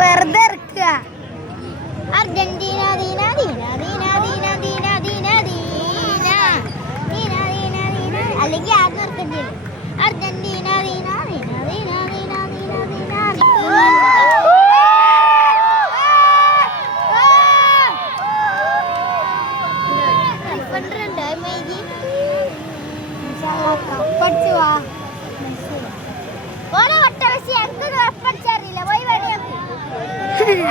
വെറുതെ ഇറക്കുക. അർജന്റീന ദീന ദീന ദീന ദീന ദീന ദീന ദീന ദീന ദീന ദീന അല്ലെങ്കിൽ ആദ്യം അർജന്റീന അർജന്റീന ദീന ദീന ദീന ദീന ദീന ദീന കപ്പടിച്ചു വാ. ഓരോ വട്ട മെസ്സി എനിക്ക് കപ്പടിച്ചറിയില്ല പോയി വഴിയാ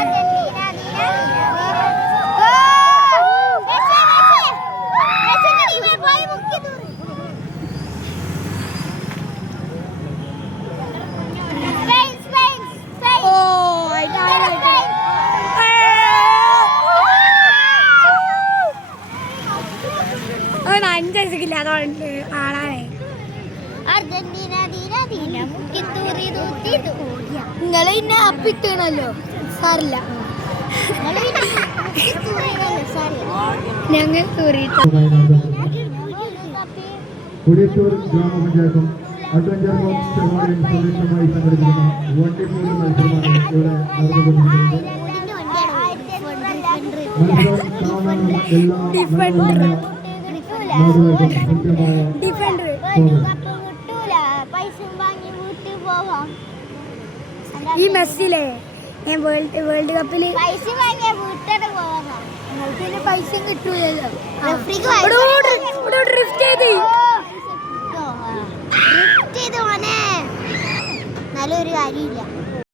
അർജന്റീന ദീന അതുകൊണ്ട് ആളാണ്. അർജന്റീന ദീന ദീന മുക്കിത്തൂറി തൂത്തി നിങ്ങൾ ഇന്നെ അപ്പിക്കണല്ലോ, സാറില്ല ഞങ്ങൾ തൂറിയിട്ട്. കൊടിയത്തൂർ ഗ്രാമപഞ്ചായത്തും അഡ്വഞ്ചർ ഹോംസ് ചെറുവാടിയും സംയുക്തമായി സംഘടിപ്പിക്കുന്ന വണ്ടിപ്പൂരി മത്സരമാണ് ഇവിടെ നടന്നുകൊണ്ടിരിക്കുന്നത്. മത്സരം കാണാനുള്ള എല്ലാ ഡിഫൻഡർ ഈ മെസ്സിലെ വേൾഡ് കപ്പില് പൈസ വാങ്ങിയ വീട്ടിൽ പോവാ നിങ്ങൾക്ക് പൈസയും കിട്ടൂലല്ലോ. നല്ലൊരു കാര്യമില്ല.